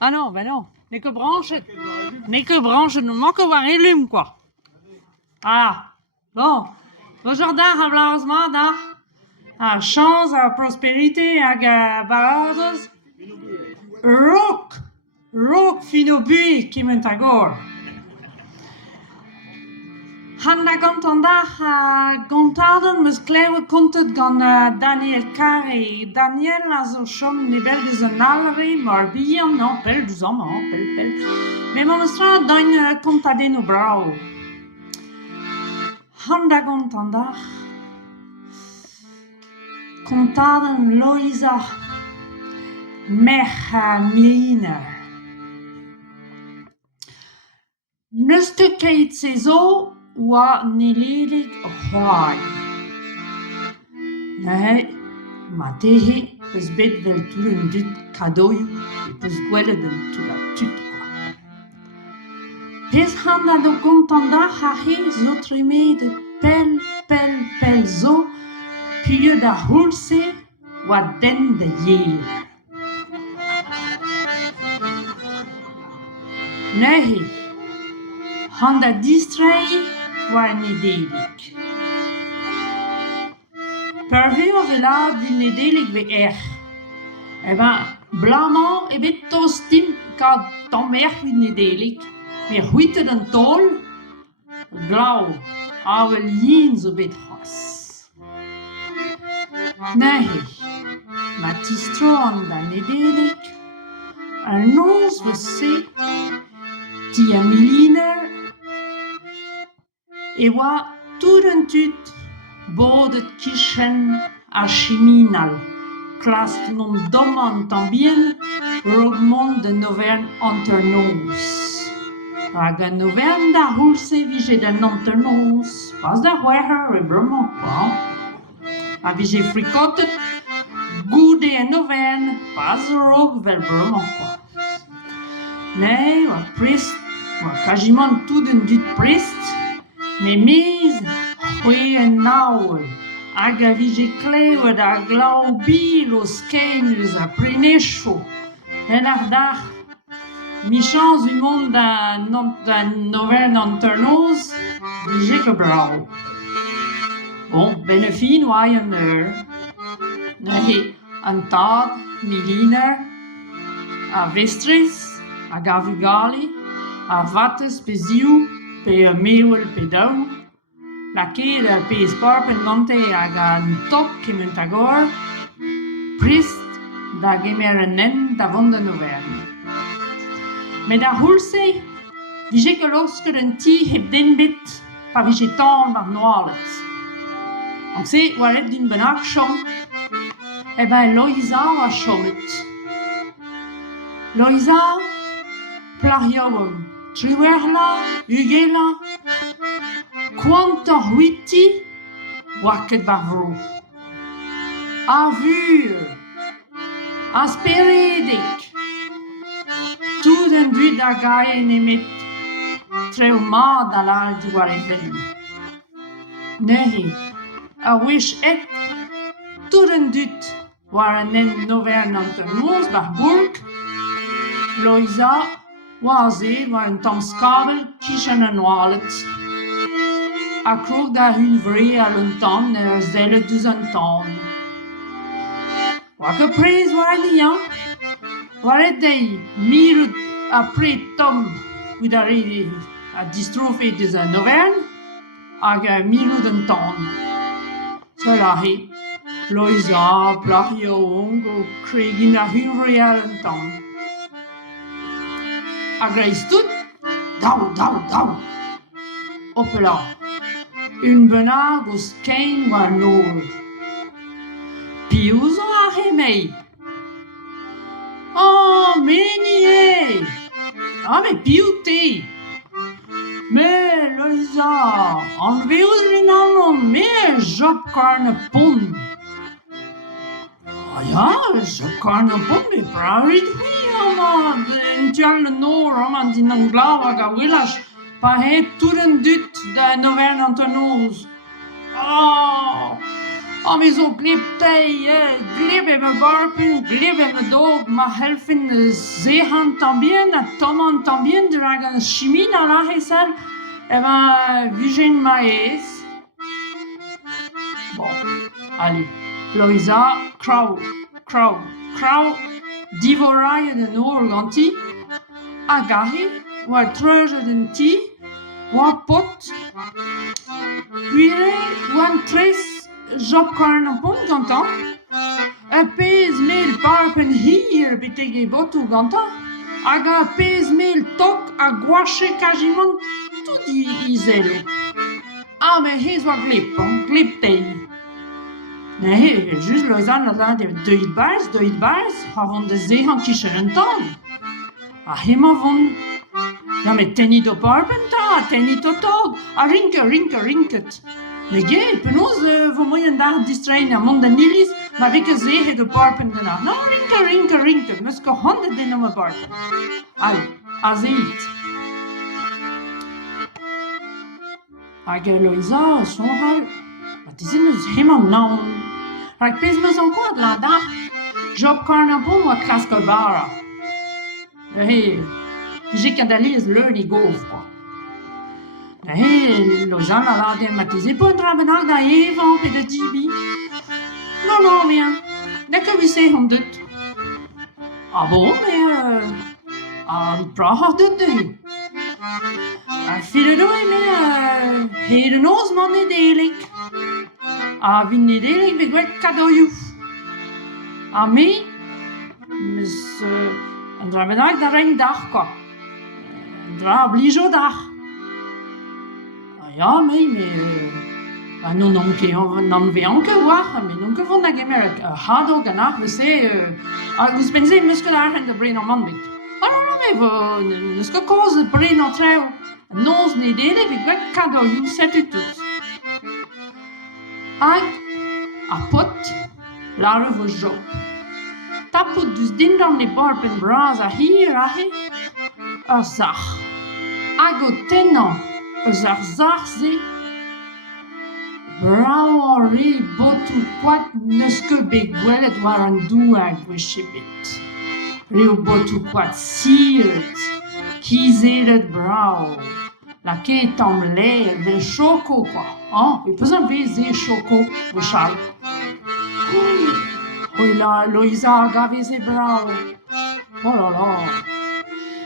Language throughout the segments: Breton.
Ah non, ben non. N'est que branche, nous manque voir un lume, quoi. Ah, bon. Aujourd'hui, malheureusement, a chance, a prospérité, a baradas. Rock fino bui qui mentagor. Handa gantanda ha gantaden meus klewe kontet gant Daniel Carré. Daniel a zo chom nebel deus an alre, mar bihan, non, pel deus an, pel. Me ma meustra dain kontaden o brao. Handa gantanda kontaden Loisa Mecha Miliner. Neuste keit se zo oa nelelig c'hoai. Nee, ma tehe eus bet vel tout un dut kadoioù eus gwelet un tout la tut, quoi. Pez handa do gontanda ha he zo tremedet pel zo puet da houlse oa den de yer. Nee, handa distrei war nedelig. Per veo vela din nedelig ve blamañ ebet toz tim kad tamm-merc'h vid nedelig, me c'hwitet an tol, glav, avel yin zo bet c'hoaz. Nehe, ma tistro an da nedelig, an noz ve se ti a miliner e oa tout un tut bodet kichen a chiminal, klast non domant tambien rogmont de novern anternoz. Hag an novern da houlse vije d'an anternoz, pas da c'hwec'her e bremañ, quoi. A vije frikotet goude en novern, pas rog vel bremañ, quoi. Ne, oa prest, oa kajimant tout un dut prest, me mez c'hwe en aoul, hag a vije klevet a glav bil o skein eus a prenecho. En ar dar, michans u mont da novern anternoz, vije ke brao. Bon, ben e fin oa an eur. Ne, an tad, miliner, a vestrez, hag a vugali, a vatez pe ziv, pe mewel pe daou, laket pe espar pen gante hag an tok kement agor, prest da gemer an nen da vont da novern. Met da houlse, vije ke lorsket un ti heb den bet pa vije tan war noalet. Ank se, waret d'un bennak chom, Loisa oa chomet. Loisa, plariaouem, triwerla, ugela, quant ar witi, oa ket bar vro. A vur, a speredek, tout un dud a gaien emet treo mat a l'al di war e fen. Nehe, a wech et tout un dut war an en novern anternoz bar bourg, Loisa oa ze war un tamm skabel kichen an oalet. A krog da hun vre al un tamm ur zellet deus an tamm. Oa ke prez war alian, waret dei mirud a pre tamm oud a re a distrofe deus an novern, hag mirud an tamm. Seul a he, Loisa, plariaouem, go kregin a hun vre al un tamm. A greiz tout, daou. Opela, un bennak o skein war nor. Piv zo a c'hemei? Oh, meni e! Ah, me piv te? Me, Loisa, an veouz rin anon, me job karne pon. Ah ya, job karne pon, me pravid hui amad, en tial le nor amad din an glav hag a welaj, pa he tout un dut da novern anternoz. Oh, mais zo gliptei, glib in mijn barpen, glib in mijn dog, ma helfen zehan tambien, a tomon tambien, dragan chimina la hesel, Virgin Maes. Bon, allez, Loisa, crow, divorai de noor ganti, agahi, waar treuge den ti, waar pot, puire, wan tres, job karn een pont gantan, pez meel parpen hier, betege botu gantan, aga pez meel tok, a guache quasiment tout izelo. Ah, mais hez wat gliptei. Nee, juist Lausanne laat de duidbaars, havon de zeehan kischen tan. Ah, helemaal van, ja, met tenni do parpenta, tenni to tog, a rinket. Mais gay, penos, voor mij een dag distrainen, a monde nilis, maar ik zeggen de parpenta na. No, rinket, muske handen din om een parpen. Allee, azeit. Age Loisa, sonhal, wat is dus helemaal nauw. Ik pes me zo'n kort la dag, job carnaval wat kraskobara. Hey, j'ai candalise learning golf quoi. Hey, Loisa la dématisé pour un drabenak da even pe de GB. Non, mais, lekker we say om dit. Ah bon, mais, ik praat dit. File doe me hele noos man nedelijk. Wie nedelijk met wat cadeau. Me, mis een drabedag daar een dag quoi. Drablijo dag. Ja, mais non vi anke voir, mais non que van da gemerk hado ganach we say us pensez muskel daar in de brain on manbit. Ah non, mais nous que cause brain en treu. Nos nedele vi gwek cadeau you set it tout. A pot lare vo job. Tapot dus din dan de barpen bras a hier a he. A zach. Ago tenan. A zach ze. Bravo re botu kwat neske begwelet war an doe a gwechebit. Reo botu kwat siert. Kizeret bravo. La ke tamle ve choco quoi. Hein? Et pas un baiser choco au chal. Oh là, Loisa gave ze bravo. Oh là là.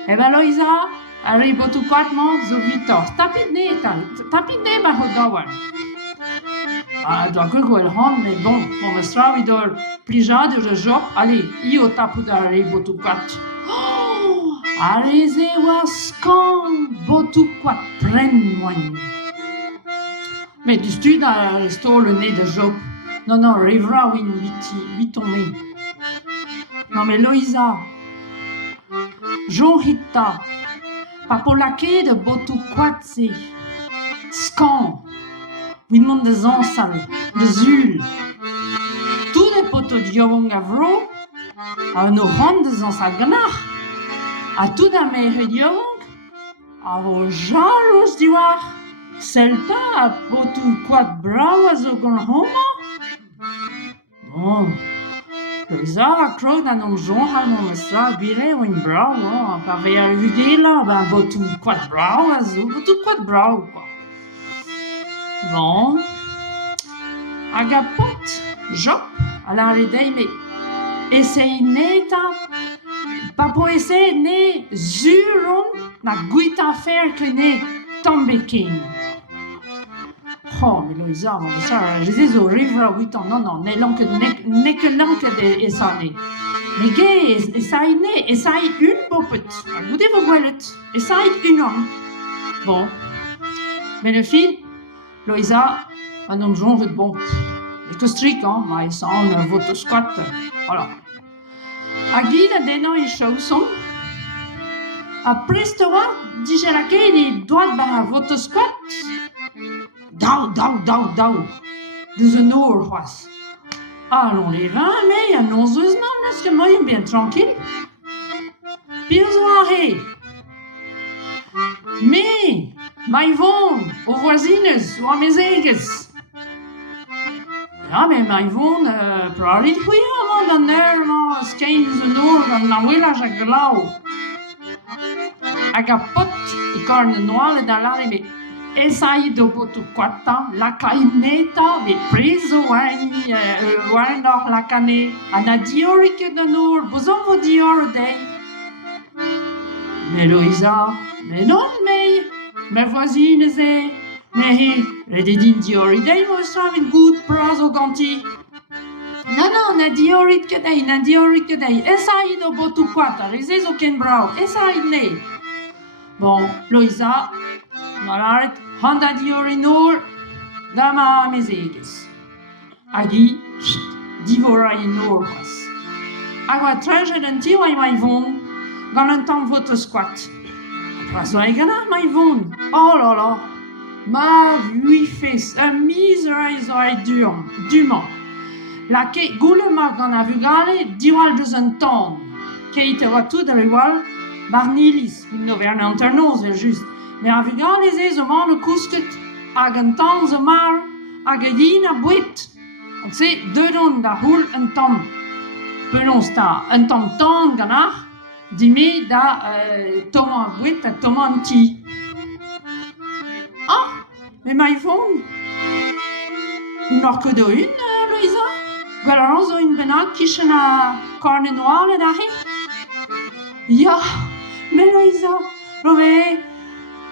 Eh ben Loisa, arrive tout quattement zo vitor. Tapit ne ba hodawan. Ah, doit que le hand, mais bon, on me sera vidor plijade de job. Allez, io tapu da arrive tout quat. Areze waskan botu kwat pren moin. Mais du stud à resto le nez de Job. Non, rivra win vitome. Non, mais Loisa, Jean Hitta, papolake de botu kwatse, skan, win mon de zansal, de zul. Tout les potos de Yobong Avro, a no rand de zansal ganach. A tout a me Yobong, a vo jalos diwar. Selta a potu kwat brau a zo gant homa? Bon, Loisa a krog da non jon ha mon mestra bire o in brau, pa ve a ugela, ben potu kwat brau a zo, potu kwat brau, quoi. Bon, hag a pot, jop, a la redei me, esei neta, pa po esei ne zuron na guita fer que ne tombe king. Oh, mais Loisa, ça, je dis au river 8 ans, non, ne que l'anque de essane. Mais gay, essaye une popette. Goûtez vos voilettes, essaye une homme. Bon. Mais le fil, Loisa, un homme genre de bon. Et que strict, hein, mais sans votre squat. Voilà. A guide à des noms et chausson. Après, ce soir, digérake les doigts de votre squat. Dau. Dus een oorwas. Allons les vins, mais annonceusement, parce que moi, il est bien tranquille. Puis soirée. Mais, Yvonne, aux voisines, ou à mes aigues. Ja, mais mai vond, prarit huia, dan ma skein ze noor, dan na willa a glau. Hag a pot I corne noale da lare, be esai dopo tu quatta, la caineta, be preso wani, noch la cane, ana diorique de noor, bozon vo dior dei. Mais Louisa, mais non, mais, ma voisine ze, mais, rededin diori dei, mo savin gut prazo ganti. Non, na diorit que dei, esai dopo tu quatta, rezezo ken brau, esai ne. Bon, Louisa, malaret, handa diori noor, dama mezeges. Agi, divora in noor was. Agua treje den tio ai mai von, gant un temps votre squat. Prazo ai gana mai von. Oh là là, ma lui fes, un misera iso ai duman. La ke goulema gant a vugale, diwal deus un ton. Keit eva tout de rival, barnilis, une noverne anternoz, ver just. Mais a vugale ze zo man o kousket, hag un ton zo mar, hag a yin a bouet. Donc c'est deux dons da houl un tom. Penon sta un tom ton ganach, dime da toman bouet a toman ti. Ah, mais mai fond, nor que do une, Louisa? Gwelaron zo une bennak kichen a corne noale da he? Ya, mais Louisa, rove,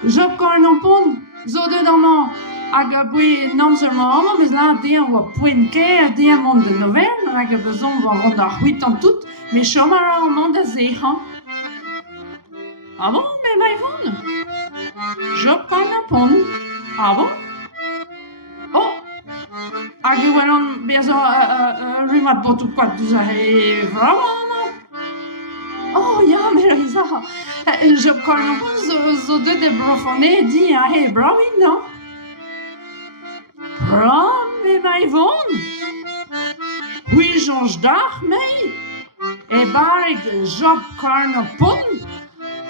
job corne en pond, zo de daman, hag a boe non seulement ama, mais là, de an oa poen ker, de an mond de noverne, hag a bezon va rond ar huit an tout, mais chomara an mond a zehan. Ah bon, mais mai von? Job corne en pond. Ah bon? Oh! Hag e welon bezo rumat botu kwad dus a he vraiment? Oh, ja, mais Louisa, job corne en pond zo de brofonne di a he brawin, non? Bram, mais mai von? Oui, jonge d'ar, mei? E bareg job corne en pond?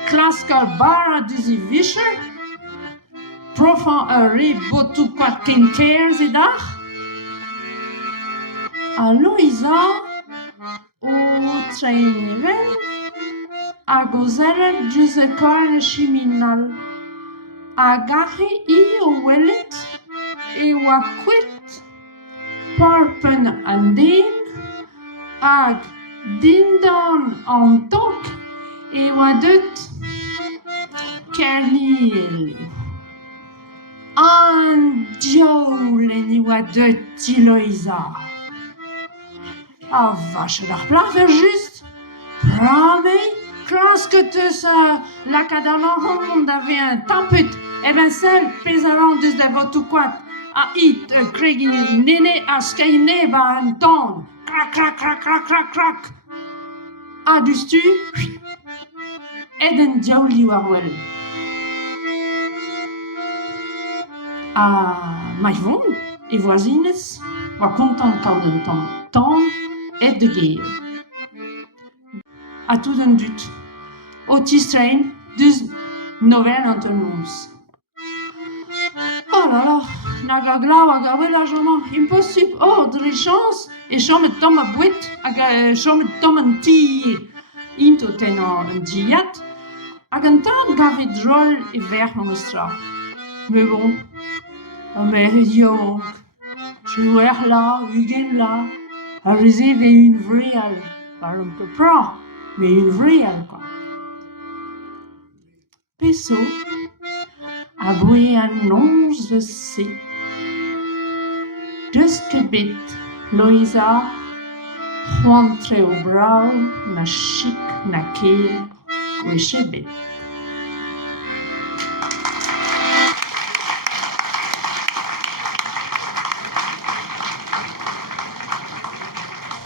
Klaskal bara duzi vischer? Profan a re botu kwad ken ker ze d'ar? A Louisa, o treiniven, a gozeret duz e corne chiminal. A gache I o welet, e oa kwit, parpen an den, hag dindon an tok, e oa deut kernil. An diolen e oa deut ti Louisa. Ah, vache d'ar plat ver just. Pramei, klaske teus la kadama hond ave un tampet, e ben sel pezaran deus da votu kwad. A it kregi nene a skaine ba un ton. Krak, krak, krak, krak, krak, krak. A dus tu, ed en diaouli war wel. A mai von, e voisines, oa kontant kaout un ton et de geir. A tout un dut. O tistrein, dus novel an tenons. Oh là là, nag a glau hag a wel a jaman, impossible. Oh, dre chans, e chomet tom a bouet, hag chomet tom an ti into ten an diat, hag an tan gavet drol e ver monstra. Mais bon, mais donc, je wer là, ugen là, a rezeve une vreal, par un peu pra, mais une vreal, quoi. Peso, a boe an onz de se. Deus ket bet, Louisa, c'hoant tre o brau, na chik, na kel, gweche bet.